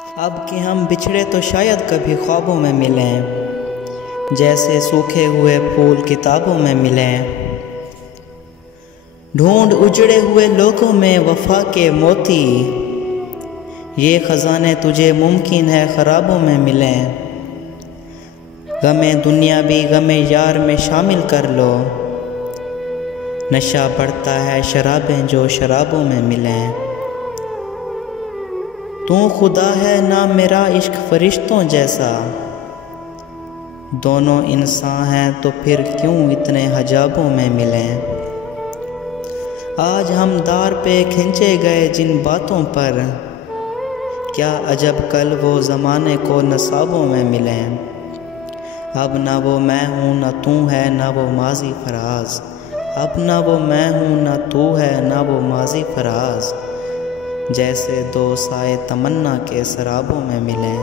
अब कि हम बिछड़े तो शायद कभी ख्वाबों में मिलें, जैसे सूखे हुए फूल किताबों में मिलें। ढूंढ उजड़े हुए लोगों में वफा के मोती, ये खजाने तुझे मुमकिन है ख़राबों में मिलें। गमे दुनिया भी गमे यार में शामिल कर लो, नशा बढ़ता है शराबें जो शराबों में मिलें। तू खुदा है ना मेरा इश्क फरिश्तों जैसा, दोनों इंसान हैं तो फिर क्यों इतने हजाबों में मिलें। आज हम दार पे खिंचे गए जिन बातों पर, क्या अजब कल वो ज़माने को नसाबों में मिलें। अब ना वो मैं हूँ ना तू है ना वो माजी फराज, अब ना वो मैं हूँ ना तू है ना वो माजी फराज, जैसे दो साए तमन्ना के सराबों में मिलें।